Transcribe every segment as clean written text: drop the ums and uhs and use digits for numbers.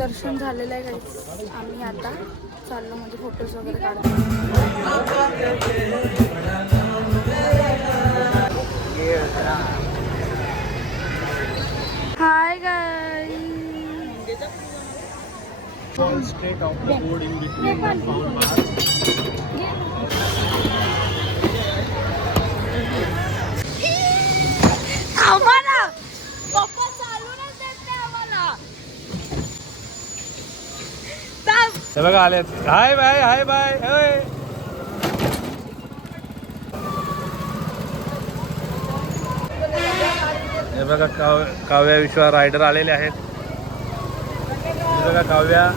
दर्शन झालेलं आहे गाईस. आम्ही आता चाललो म्हणजे फोटोज वगैरे काढतो. Hi guys. Straight off the board in between the foul bars. आम्हाला पप्पा चालूनच देत नाही आम्हाला. हे बघा आले. Hi bye hi bye. हे बघा काव्या विश्वा रायडर आलेले आहेत. हे बघा काव्या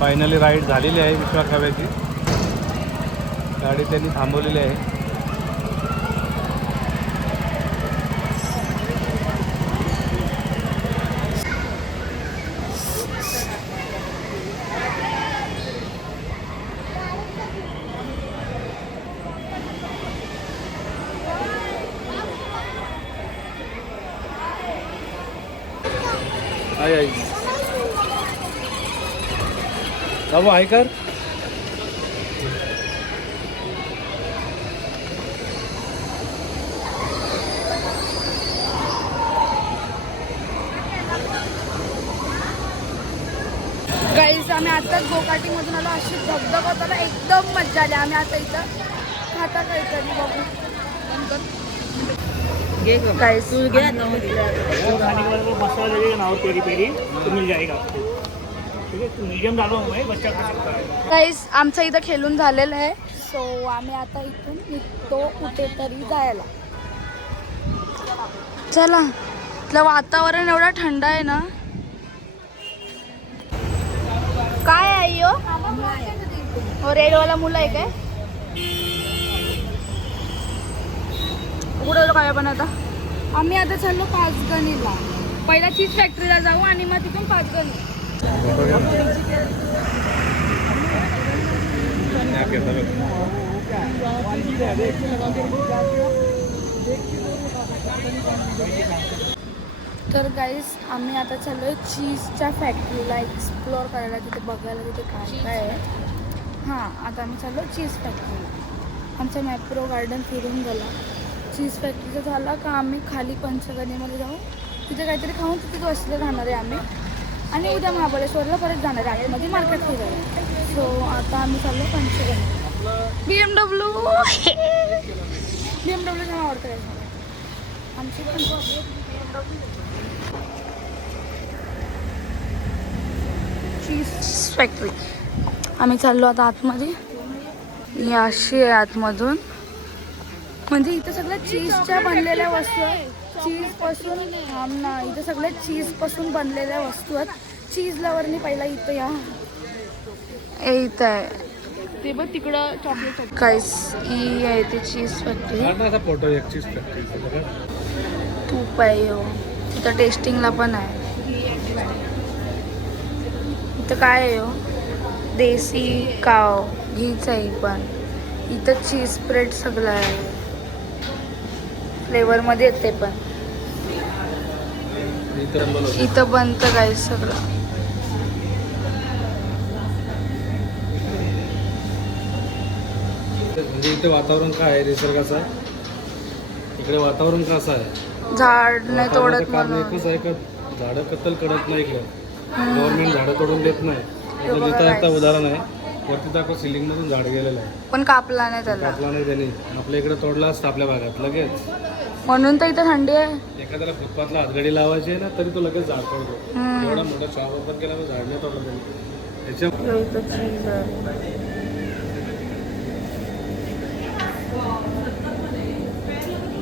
फायनली राईड झालेली आहे. विश्वा काव्याची गाडी त्यांनी थांबवलेली आहे. आई बाबू आहे कर. गाईस आम्ही आताच गोकाटीमधून आलो. अशी धबधबाला एकदम मज्जा आली. आम्ही आता इथं खाता काहीतरी बघू. गाईस मसाला लगेगा ना और पेरी पेरी तो मिल जाएगा आपको. ठीक है, तो मीडियम डालो हमें बच्चा खा सकता है. गाईस आमचं इथं खेळून झालेलं आहे. सो आम्ही आता इथून निघतो कुठेतरी जायला. चला. इथलं वातावरण एवढं थंड आहे ना. काय आहे यो रेडवाला मुलं आहे काय. कुठं काय पण आता आम्ही आता चाललो पाचगणीला. पहिला चीज फॅक्टरीला जाऊ आणि मग तिथून पाचगणी. तर गाईस आम्ही आता चाललोय चीजच्या फॅक्टरीला एक्सप्लोअर करायला. तिथे बघायला तिथे काय काय आहे. हां आता आम्ही चाललो चीज फॅक्टरीला. आमचा मॅप्रो गार्डन फिरून गेला. चीज फॅक्टरीचा झाला का आम्ही खाली पंचगणीमध्ये जाऊ. तिथे काहीतरी खाऊन तिथे बसले राहणार आहे आम्ही. आणि उद्या महाबळेश्वरला परत जाणार आहे आतमध्ये मार्केट फिरायला. सो आता आम्ही चाललो पंचगणी. BMW छान आवडतं आहे आमची पण. चीज फॅक्टरी आम्ही चाललो आता आतमध्ये. ही अशी आहे आतमधून. म्हणजे इथं सगळ्या चीजच्या बनलेल्या वस्तू आहेत. चीजपासून ना इथं सगळ्या चीजपासून बनलेल्या वस्तू आहेत. चीज लवरनी पहिला इथं या इथं आहे ते बघ तिकडं चॉकलेट काहीच ही आहे ती चीज फॅक्टरी. फोटो एक चीज फॅक्टरी तूप आहे हो. तिथं टेस्टिंगला पण आहे. इथं काय आहे हो देसी काव घीच आहे. पण इथं चीज स्प्रेड सगळं आहे. फ्लेवरमध्ये येते पण इथं बनतं काय सगळं. म्हणजे इथे वातावरण काय आहे निसर्गाचं. इकडे वातावरण कसं आहे. झाड नाही तोडत कारण एकच आहे का झाडं कत्तल करत नाही. इकडे गव्हर्नमेंट झाडं तोडून देत नाही. जिथं आता उदाहरण आहे वरती दाखव सिलिंग मधून झाड गेलेलं आहे पण कापला नाही त्याला. कापला नाही त्यांनी. आपल्या इकडे तोडला असतं आपल्या भागात लगेच. म्हणून तर इथं थंडी आहे. एखाद्याला फुटपाथला हातगाडी लावायची आहे ना तरी तो लगेच झाड तोडतो. एवढा मोठा शॉप ओपन केला तर झाड नाही तोडलं त्यांनी.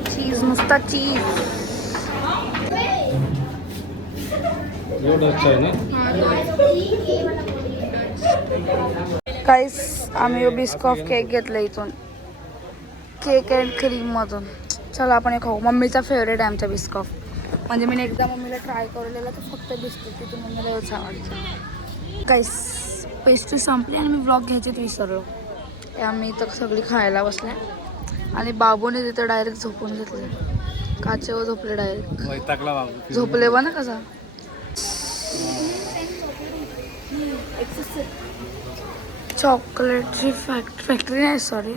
चीज नुसता चीज. एवढं अच्छा आहे ना. काहीच आम्ही बिस्कॉफ केक घेतला इथून. केक अँड क्रीम मधून. चला आपण हे खाऊ. मम्मीचा फेवरेट आहे आमचा बिस्कॉफ. म्हणजे मी एकदा मम्मीला ट्राय करूलेला तर फक्त बिस्किट तिथून मम्मीला एवढं आवडतं. काहीच पेस्ट्री संपली आणि मी व्लॉग घ्यायचे विसरलो. आम्ही तर सगळी खायला बसले आणि बाबूने तिथं डायरेक्ट झोपून घेतलं. काचेवर झोपले डायरेक्ट. वैतागला बाबू. झोपले बा ना कसा. चॉकलेटची फॅक्टरी नाही, सॉरी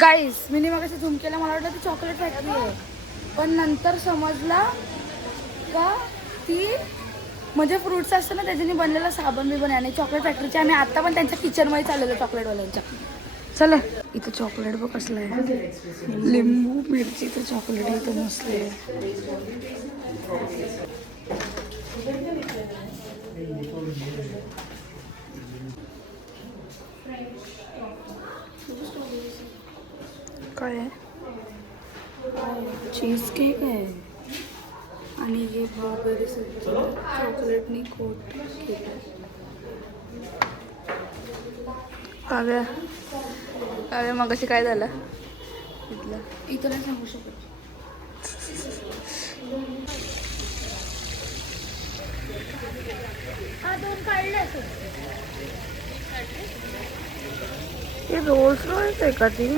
गाईस. मी मग झूम केला, मला वाटलं ती चॉकलेट फॅक्टरी आहे, पण नंतर समजला का ती म्हणजे फ्रुट्स असतं ना त्याच्याने बनलेलं साबण बिबन आहे. आणि चॉकलेट फॅक्टरीची आम्ही आता पण त्यांच्या किचनमध्ये चाललेलो चॉकलेटवाल्यांच्या. चला इथं चॉकलेट बघ कसलं आहे, लिंबू मिरचीचं चॉकलेट इथं मस्त आहे. काय आहे, चीज केक आहे आणि हे ब्लूबेरी चॉकलेटनी कोट केक आहे. काव्या मगाशी काय झालं इथं नाही सांगू शकत. हे रोल्स रॉयस आहे का ती?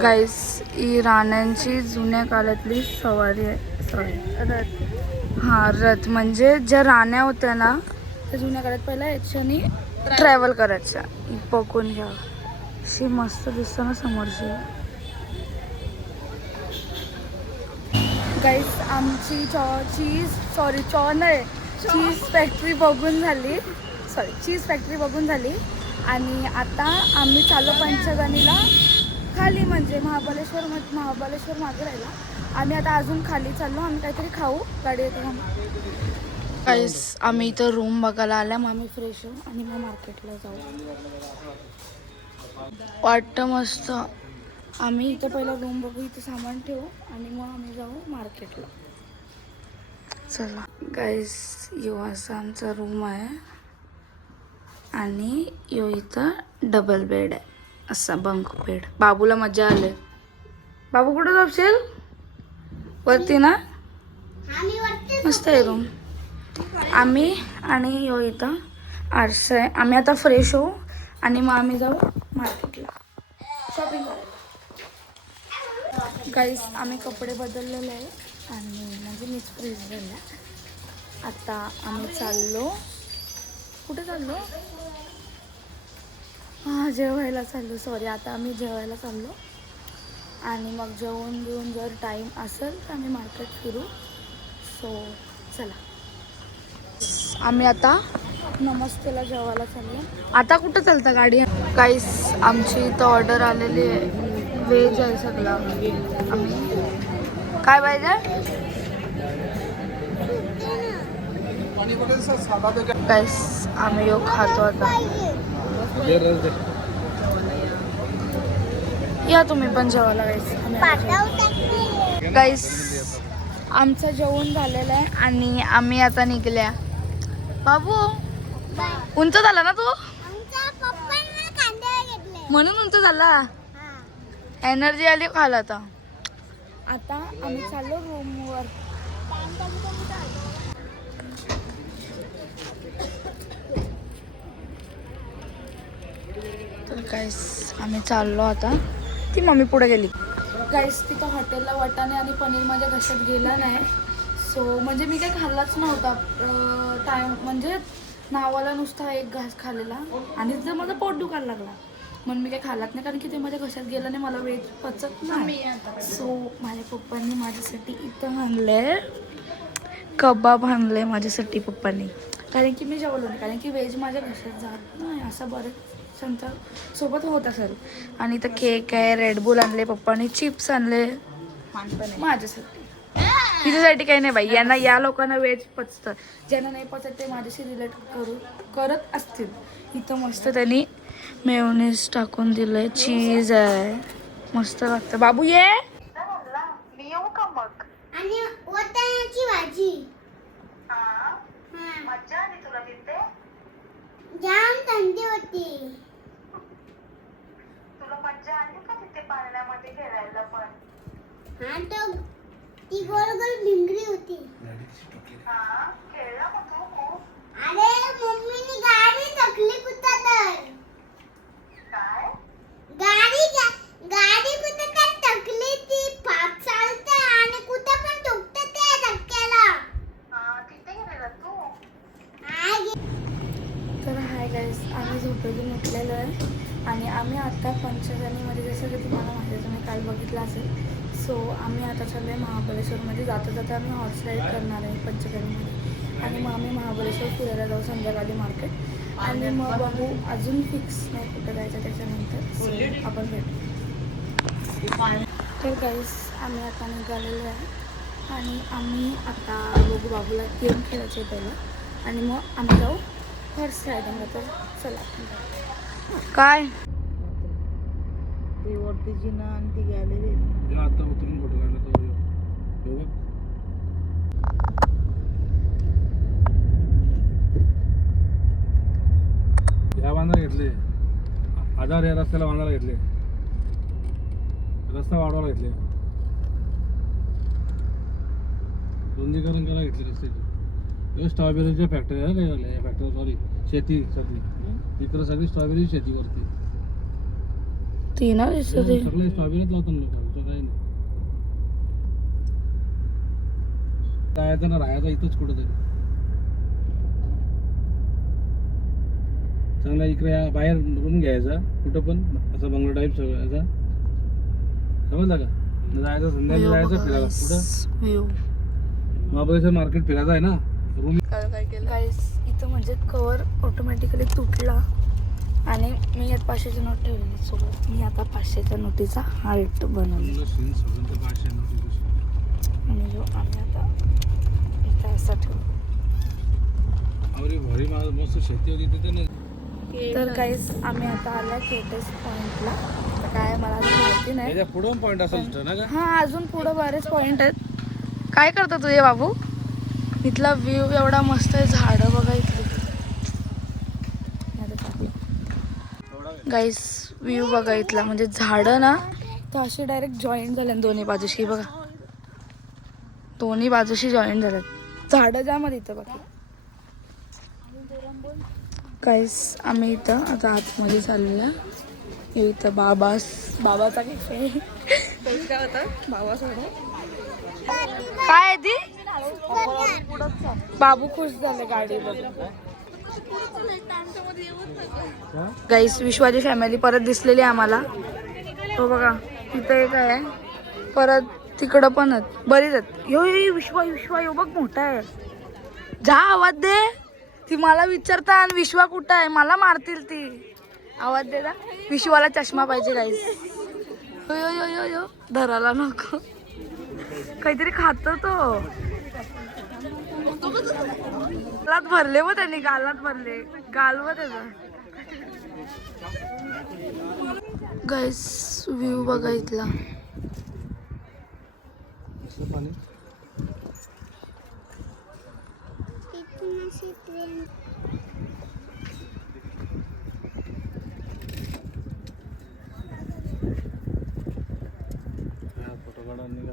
गाईस ही राण्यांची जुन्या काळातली सवारी आहे. सॉरी हां, रथ. म्हणजे ज्या राण्या होत्या ना त्या जुन्या काळात पहिला याच्याने ट्रॅव्हल करायच्या. बघून घ्या, अशी मस्त दिसतं ना समोरची. गाईस आमची चीज फॅक्टरी बघून झाली. चीज फॅक्टरी बघून झाली आणि आता आम्ही चाललो पंचगणीला खाली, म्हणजे महाबळेश्वर मागे राहिला. आम्ही आता अजून खाली चाललो, आम्ही काहीतरी खाऊ, गाडी येतो मग. गाईस आम्ही इथं रूम बघायला आल्या, मग आम्ही फ्रेश होऊ आणि मग मार्केटला जाऊ. वाटतं मस्त. आम्ही इथं पहिला रूम बघू, इथं सामान ठेवू आणि मग आम्ही जाऊ मार्केटला. चला गाईस, यो असा आमचा रूम आहे आणि यो इथं डबल बेड आहे, असा बंक बेड. बाबूला मजा आली. बाबू कुठं झोपशील? वरती ना, मस्त आहे रूम. आम्ही आणि यो इथं आरसा आहे. आम्ही आता फ्रेश होऊ आणि मग आम्ही जाऊ मार्केटला शॉपिंग करायला. गाईस आम्ही कपडे बदललेले आहे आणि म्हणजे मीच फ्रेश झाल्या. आता आम्ही चाललो, कुठे चाललो? हां, जेवायला चाललो. सॉरी, आता आम्ही जेवायला चाललो आणि मग जेवण घेऊन जर टाईम असेल तर आम्ही मार्केट फिरू. सो चला, आम्ही आता नमस्तेला जेवायला चाललो. आता कुठं चालतं गाडी? गाईस आमची इथं ऑर्डर आलेली आहे, व्हेज आहे सगळं. आम्ही काय पाहिजे गाईस? आम्ही यो खातो आता. या तुम्ही पण जेवायला गाईस. आमचं जेवण झालेलं आहे आणि आम्ही आता निघल्या. बाबू उंच झाला ना तू, म्हणून उंच झाला. एनर्जी आली खाला. आता आम्ही चाललो रूमवर. तर गाईस आम्ही चाललो आता. ती मम्मी पुढे गेली. गाईस तिथं हॉटेलला वाटाणे आणि पनीर माझ्या घशात गेला नाही. सो म्हणजे मी काही खाल्लाच नव्हता टाईम, म्हणजे नावाला नुसता एक घास खाल्लेला आणि तिथं माझं पोट दुखायला लागला म्हणून मी काही खाल्लाच नाही, कारण की ते माझ्या घशात गेलं नाही, मला वेज पचत नाही. सो माझ्या पप्पांनी माझ्यासाठी इथं आणले कबाब, आणले माझ्यासाठी पप्पांनी, कारण की मी जेवलो नाही, कारण की व्हेज माझ्या घशात जात नाही असं बरेच सोबत होत असेल. आणि इथं केक आहे, रेडबुल आणले पप्पांनी, चिप्स आणले माझ्यासाठी. तिच्यासाठी काही नाही बाई, यांना या लोकांना व्हेज पचतं, ज्यांना नाही पचत ते माझ्याशी रिलेट करत असतील. इथं मस्त त्यांनी मेयोनीज टाकून दिलंय, चीज आहे, मस्त लागतं. बाबू ये, मी येऊ का मग? आणि वाटाण्याची भाजी. मज्जा आली तुला तिथे? जाम थंडी होती. तुला मज्जा आली का तिथे पाण्यामध्ये खेळायला पण? हा, तो ती गोल गोल भिंगरी होती. हा, खेळला मग तू खूप? अरे मम्मीने गाडी टाकली कुठं तर. काय? गाडी कुठं तर टाकली ती पाच आम्ही झोपेतून उठलेलो आहे आणि आम्ही आता पंचगणीमध्ये जसं की तुम्हाला माहिती आहे तुम्ही काल बघितलं असेल. सो आम्ही आता चाललो आहे महाबळेश्वरमध्ये. जाता जाता आम्ही हॉर्स राईड करणार आहे पंचगणीमध्ये आणि मग आम्ही महाबळेश्वर फिरायला जाऊ संध्याकाळी मार्केट आणि मग बघू अजून फिक्स नाही कुठं जायचं त्याच्यानंतर. So, आपण भेटू. तर गाईस आम्ही आता निघालेलो आहे आणि आम्ही आता बघू बाबूला गेम खेळायचे पहिलं आणि मग आम्ही जाऊ हॉर्स रायडिंगला. तर चला. काय ते वरतीची ना आणि ती गॅलरी आता उतरून फोटो काढला तो हे बघ. या बांधायला घेतले, आधार या रस्त्याला बांधायला घेतले, रस्ता वाढवायला घेतले, रुंदीकरण करायला घेतले रस्त्याची. स्ट्रॉबेरीच्या फॅक्टरी आहे, फॅक्टरी सॉरी शेती सगळी इकडं सगळी स्ट्रॉबेरी शेतीवरती ती ना दिसते सगळे स्ट्रॉबेरीच लावतो लोक, काही नाही. जायचं ना राहायचं इथंच कुठंतरी चांगला इकडे बाहेर रूम घ्यायचा कुठं पण असं बंगलो टाईप सगळं याचा समजला का. जायचं संध्याकाळी जायचं फिरायला कुठं महाबळेश्वर मार्केट फिरायचं आहे ना रूम. गाईस इथं म्हणजे कवर ऑटोमॅटिकली तुटला आणि मी यात 500ची नोट ठेवली सोबत. मी आता 500च्या नोटीचा हार्ट बनवला आणि जो आम्ही आता इथं असा ठेवू. मस्त शेती होती तिथे ना. तर गाईस आम्ही आता आला केटस पॉइंटला. तर काय मला अजून माहिती नाही. याच्या पुढं पॉईंट असेल ना का. हां अजून पुढं बरेच पॉइंट आहेत. काय करता तुझे बाबू. इथला व्ह्यू एवढा मस्त आहे, झाडं बघा इथली. गाईस व्ह्यू बघा इथला म्हणजे झाडं ना तर अशी डायरेक्ट जॉईंट झाले दोन्ही बाजूशी बघा. दोन्ही बाजूशी जॉईंट झाल्यात झाडं ज्यामध्ये इथं बघा. गाईस आम्ही इथं आता आतमध्ये चाललेला. इथं बाबाचा कॅफे काय होता बाबा सोडा काय आहे ती. बाबू खुश झाले गाडी बघून. गाईस विश्वाची फॅमिली परत दिसलेली आम्हाला. हो बघा तिथं एक आहे परत तिकडं पण आहेत बरीच आहेत. यो विश्वा यो बघ मोठा आहे. जा आवाज दे. ती मला विचारता आणि विश्वा कुठं आहे मला मारतील ती. आवाज दे ना. विश्वाला चष्मा पाहिजे गाईस. यो यो यो यो धराला नको काहीतरी खातो तो. गालात भरले व त्यांनी गालात भरले गालव त्याचा. गाईस व्ह्यू बघा इथला. फोटो काढा निघा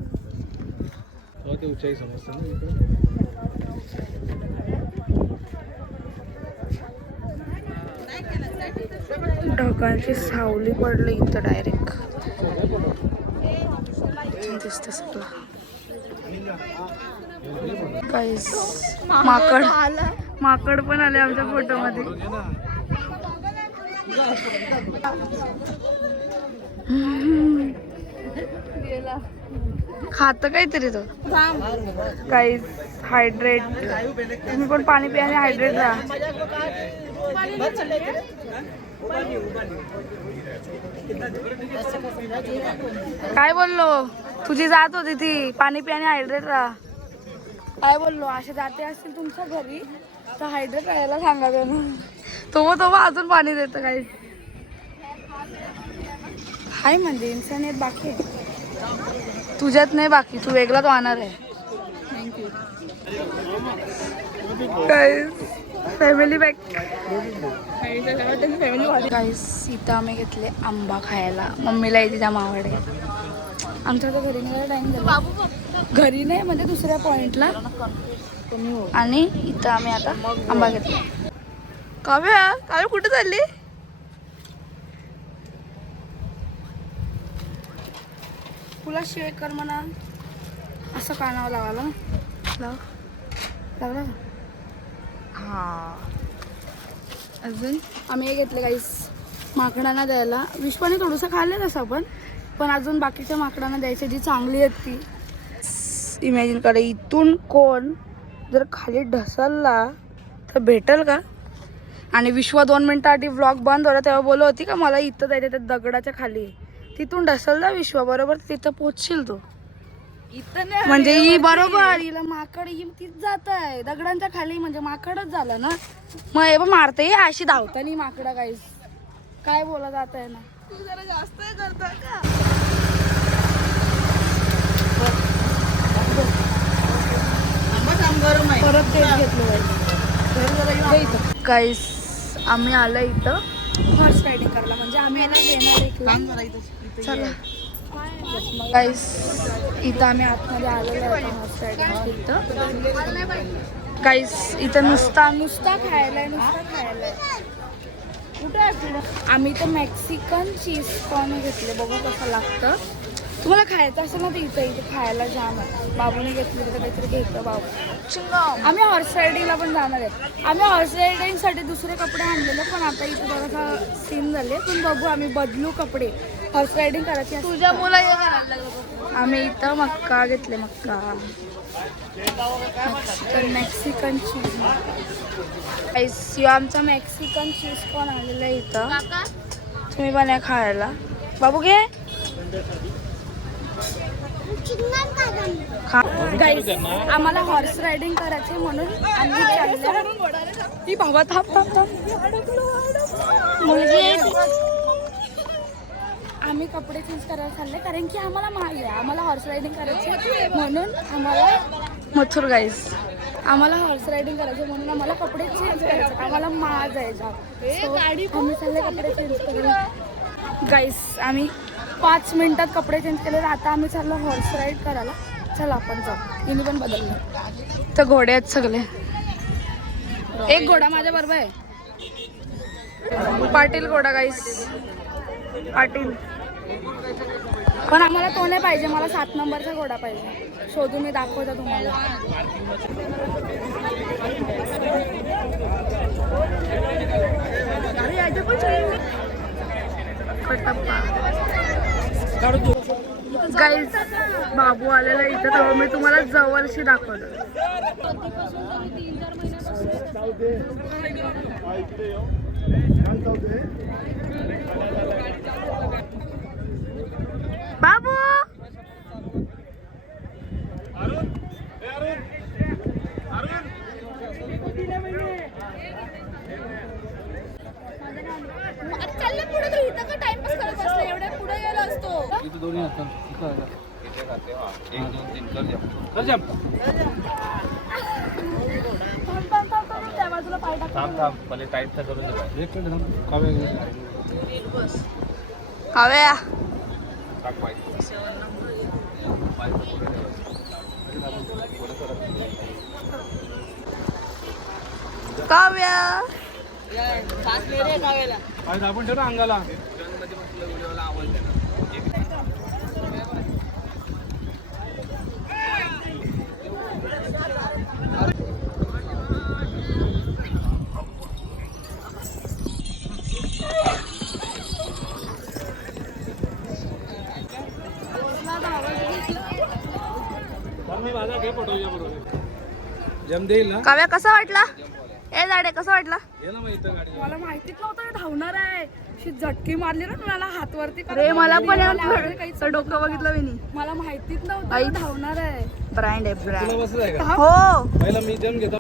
ते उंचाई समजतं ना इकडे. ढगांची सावली पडली इथं डायरेक्ट दिसतं सगळं. गाईस माकड पण आले आमच्या फोटोमध्ये. खात काहीतरी तो. गाईस हायड्रेट तुम्ही पण पाणी प्या आणि हायड्रेट राहा. काय बोललो तुझी जात होती ती पाणी प्या आणि हायड्रेट राहा. काय बोललो असे जाते असतील तुमच्या घरी तर हायड्रेट राहायला सांगा त्यांना. तो अजून पाणी देतं काही. हाय म्हणजे इन्सानियत बाकी आहे तुझ्यात नाही बाकी. तू वेगळा तो आणणार आहे. थँक्यू. काय फॅमिली बॅग गाईस इथं आम्ही घेतले आंबा खायला. मम्मीला येते त्या मावडे. आमच्या तर घरी निघायला टाईम झाला. घरी नाही म्हणजे दुसऱ्या पॉइंटला. आणि इथं आम्ही आता आंबा घेतला. काव्या कुठे चालली. तुला शेक कर म्हणा असं कानावं लावायला लागला. हा अजून आम्ही हे घेतले काहीच माकडांना द्यायला. विश्वाने थोडंसं खाल्लं तसं पण अजून बाकीच्या माकडांना द्यायची जी चांगली आहेत ती. इमॅजिन करा इथून कोण जर खाली ढसलला तर भेटेल का. आणि विश्व 2 मिनिटं आधी व्लॉग बंद होता तेव्हा बोलत होती का मला इथं जायचं त्या दगडाच्या खाली. तिथून ढसलला विश्व बरोबर तिथं पोचशील तो. म्हणजे ही बरोबर हिला माकड ही तीच जात आहे दगडांच्या खाली म्हणजे माकडच झालं ना. मग हे पण मारते अशी धावतानी माकडं काहीच काय बोला जात आहे ना. तू जरा जास्त करता का. परत तेच घेतलं काहीच. आम्ही आलो इथं हॉर्स रायडिंग करायला म्हणजे आम्ही याला घेणार एक चला गाईस. इथं आम्ही आतमध्ये आलेलो आहे हॉर्स रायडिंग इथं गाईस. इथं नुसता खायला आहे. कुठे आहे आम्ही तर मेक्सिकन चीज कॉर्न घेतले बघू कसं लागतं. तुम्हाला खायचं असेल ना तर इथे खायला जाम आहे. बाबूने घेतली तर काहीतरी घ्यायचं बाबू. आम्ही हॉर्स रायडिंगला पण जाणार आहे. आम्ही हॉर्स रायडिंगसाठी दुसरे कपडे आणलेले पण आता इथे जरासा सीन झाले पण बघू आम्ही बदलू कपडे. हॉर्स रायडिंग करायची तुझ्या मुला. आम्ही इथं मक्का घेतले मक्का मेक्सिकन चीज. आमचा मेक्सिकन चीज कॉर्न आलेला आहे इथं. तुम्ही पण या खायला. बाबू घे गाईस. आम्हाला हॉर्स रायडिंग करायचे म्हणून आम्ही चाललो. बाबा थांब मुलगी. आम्ही कपडे चेंज करायला चालले कारण की आम्हाला माहिती आहे आम्हाला हॉर्स रायडिंग करायचे म्हणून आम्हाला मथुर गाईस. आम्हाला हॉर्स रायडिंग करायचे म्हणून आम्हाला कपडे चेंज करायचे. आम्हाला माज आहे आम्ही चालले कपडे चेंज करायला गाईस. आम्ही 5 मिनिटात कपडे चेंज केले. आता आम्ही चाललो हॉर्स राईड करायला. चला आपण जाऊ. हिने पण बदललं तर घोडे आहेत सगळे. एक घोडा माझ्या बरोबर आहे पाटील घोडा गाईस. पाटील पण आम्हाला तो नाही पाहिजे. मला 7 नंबरचा घोडा पाहिजे. शोधून मी दाखवतो तुम्हाला. गाईज बाबू आलेला इथं तेव्हा मी तुम्हाला जवळशी दाखवलं. बाबू पुढे तर इथं का टाइमपास करत बसला. एवढ्या पुढे गेला असतो. दोन्ही त्या बाजूला पाय टाक. हव्या काव्या आपण ठेव ना अंगाला. जम देईल ना. काव्या कसा वाटला. ए झाडे कसा वाटला. मला माहितीच नव्हतं धावणार आहे. झटकी मारली ना मला हात वरती. अरे मला पण डोकं बघितलं मी. मला माहितीच नव्हतं धावणार आहे. ब्रँड आहे ब्रँड. हो पहिला मी जम घेतो.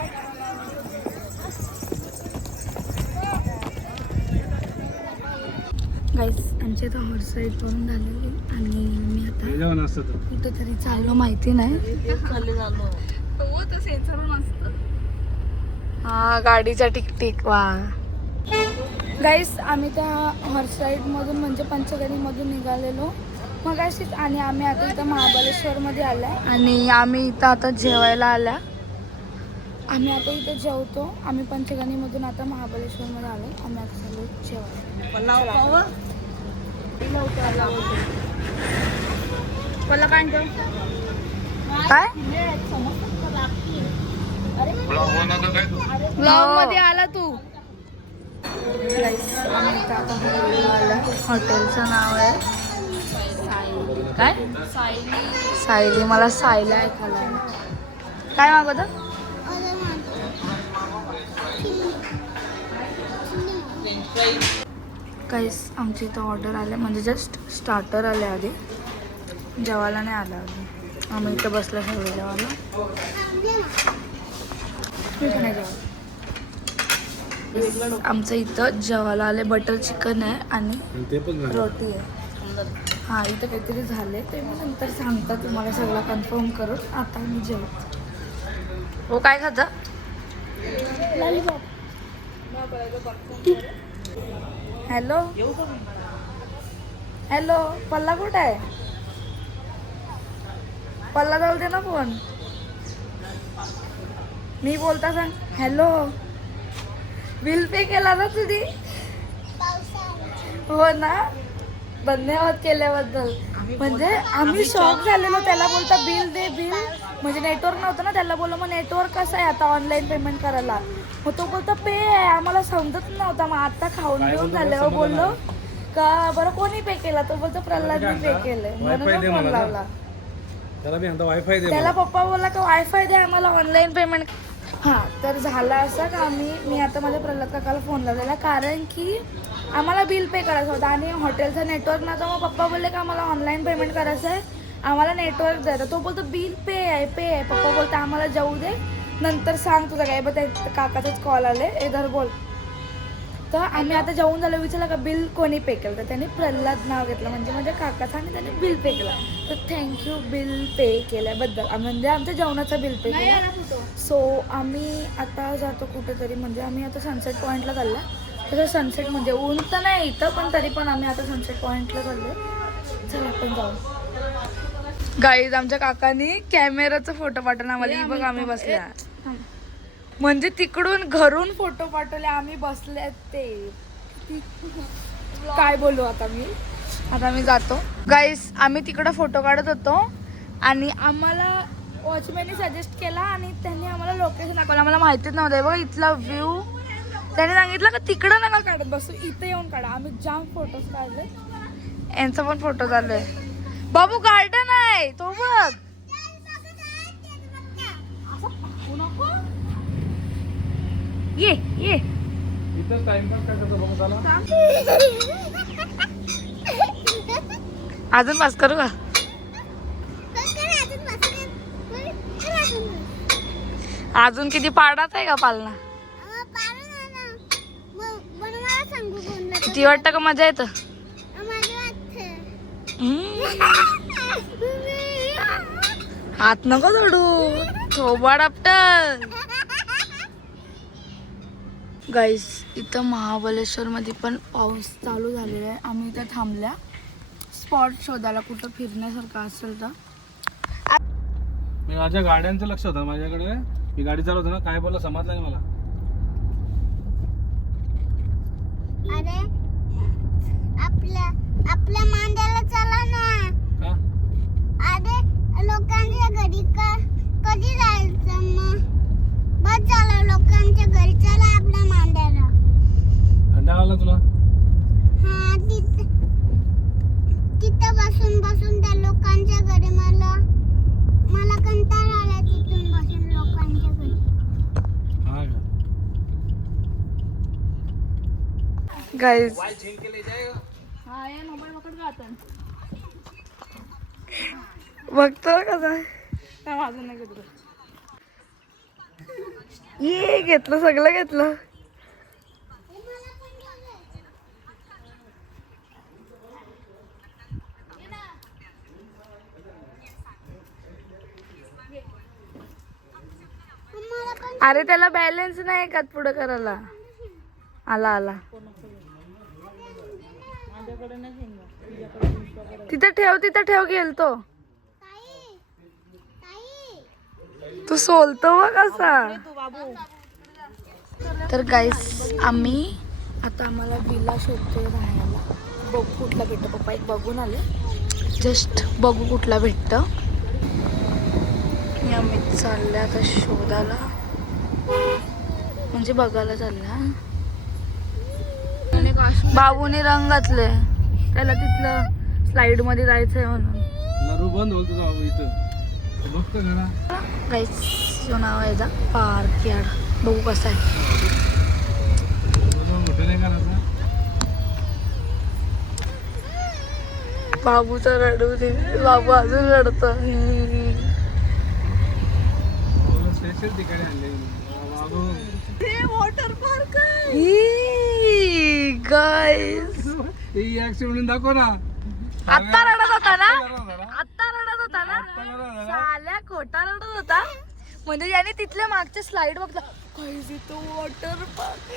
गाईस आमच्या इथं हॉर्स राईड करून झालेली आणि मी आता कुठं तरी चाललो माहिती नाही. हा गाडीचा टिकटिक वा. गाईस आम्ही त्या हॉर्स राईडमधून म्हणजे पंचगणीमधून निघालेलो मग अशीच. आणि आम्ही आता इथं महाबळेश्वरमध्ये आल्या आणि आम्ही इथं आता जेवायला आल्या. आम्ही आता इथं जेवतो. आम्ही पंचगणीमधून आता महाबळेश्वरमध्ये आलो. आम्ही आता चालू जेवायला. काय ब्लॉग मध्ये आला तू. गाईस आम्ही इथं आता हॉटेलचं नाव आहे काय सायली. मला सायला ऐकायला आहे. काय मागवतं? काहीच आमची इथं ऑर्डर आले म्हणजे जस्ट स्टार्टर आले आधी, जेवायला नाही आलं आधी. आम्ही इथं बसलं सगळं जेवायला. मी पण नाही जेवायला. आमचं इथं जेवायला आले बटर चिकन आहे आणि ते पण झालं. रोटी आहे. हां इथं काहीतरी झाले ते मी नंतर सांगता तुम्हाला सगळं कन्फर्म करून. आता मी जेवत. हो काय खातं? हॅलो हॅलो पल्ला कुठं आहे? पल्ला जाऊ दे ना फोन. मी बोलता सांग. हॅलो बिल पे केला ना तुझी? हो ना, धन्यवाद केल्याबद्दल. म्हणजे आम्ही शॉक झालेलो. त्याला बोलता बिल दे बिल, म्हणजे नेटवर्क नव्हतं ना. त्याला बोललो मग नेटवर्क कसं आहे आता ऑनलाईन पेमेंट करायला. मग तो बोलतो पे आहे. आम्हाला समजत नव्हता. मग आता खाऊन घेऊन झाल्यावर बोललो का बरं कोणी पे केला? तो बोलतो प्रल्हादने पे केलंय. म्हणून फोन लावला त्याला मी वायफाय दे. त्याला पप्पा बोलला का वायफाय दे आम्हाला ऑनलाईन पेमेंट. हां तर झालं असं का मी आता माझ्या प्रल्हाद काकाला फोन लावलेला कारण की आम्हाला बिल पे करायचं होतं आणि हॉटेलचं नेटवर्क नव्हतं. मग पप्पा बोलले का आम्हाला ऑनलाईन पेमेंट करायचं आहे, आम्हाला नेटवर्क द्यायचं. तो बोलतो बिल पे आहे पे आहे. पप्पा बोलतो आम्हाला जाऊ दे नंतर सांग तुझं काय. बघ त्या काकाचाच कॉल आले इधर बोल. तर आम्ही आता जाऊन झालं विचारलं का बिल कोणी पे केलं. तर त्यांनी प्रल्हाद नाव घेतलं म्हणजे माझ्या काकाचं आणि त्याने बिल पे केलं. तर थँक्यू बिल पे केल्याबद्दल. म्हणजे आमच्या जेवणाचं बिल पे केलं. सो आम्ही आता जातो कुठेतरी, म्हणजे आम्ही आता सनसेट पॉईंटला चालला. तसं सनसेट म्हणजे ऊन तर नाही इथं पण तरी पण आम्ही आता सनसेट पॉईंटला चाललो. चला आपण जाऊ. गाईज आमच्या काकांनी कॅमेराचा फोटो पाठवला आम्हाला. बघ आम्ही बसल्या म्हणजे तिकडून घरून फोटो पाठवले आम्ही बसले. ते काय बोलू आता मी जातो. गाईज आम्ही तिकडं फोटो काढत होतो आणि आम्हाला वॉचमॅनने सजेस्ट केला आणि त्यांनी आम्हाला लोकेशन दाखवलं. आम्हाला माहितीच नव्हतं. बघा इथला व्ह्यू. त्याने सांगितलं का तिकडं नका काढत बसू, इथे येऊन काढा. आम्ही जाम फोटोज काढले. यांचा पण फोटो चाललोय. बाबू गार्डन आहे तो बघ. ये ये इथं टाइमपास काय करतो बघ झाला. अजून पास करू का? अजून किती पाडात आहे का पालना? किती वाटतं का मजा येतं? हात नको जोडू, थोबाड आपटल. गाईस इथं महाबळेश्वर मध्ये पण पाऊस चालू झालेला आहे. आम्ही इथं थांबल्या स्पॉट शोधायला कुठं फिरण्यासारखं असेल तर. मी माझ्या गाड्यांचं लक्ष होतं माझ्याकडे. मी गाडी चालवतो ना, काय बोलला समजलं नाही मला. अरे आपल्या मांड्याला चला ना. का? अरे लोकांच्या घरी कधी जायचं मग? बस चला लोकांच्या घरी चला आपल्या मांड्याला. कंटाळा आला तुला? हा तिथं बसून त्या लोकांच्या घरी मला कंटाळा आला तिथून बसून लोकांच्या घरी. हा का? गाईज बघतो कसा ये घेतलं सगळं घेतलं. अरे त्याला बॅलन्स नाही का पुढं करायला. आला आला तिथं ठेव गेल तो. तू सोलतो बघ कसा. तर गाईस आम्ही आता आम्हाला विला शोधतोय राहायला. बघू कुठला भेटतो. पप्पा एक बघून आले जस्ट बघू कुठला भेटतं. आम्ही चालल्या आता शोधायला म्हणजे बघायला चालल्या. बाबूने रंग घातले, त्याला तिथलं स्लाइड मध्ये जायचंय म्हणून. नरू बंद होईल तुझा बाबू इथं बघतो घरा. गाईस जो नाव आहे याचा पार्क यार्ड, बघू कसं आहे. मोठं नाही करायचं. बाबूचा रडू दे, बाबू अजून रडतो. स्पेशल ठिकाणी आणले बाबू. वॉटर पार्क गाईस ही ऍक्शन म्हणून दाखव ना. आत्ता रडत होता ना, जरा. आत्ता रडत होता ना, आत्ता जरा. साल्या खोटा रडत होता. म्हणजे याने तिथल्या मागच्या स्लाइड बघला, काय तो वॉटर पार्क.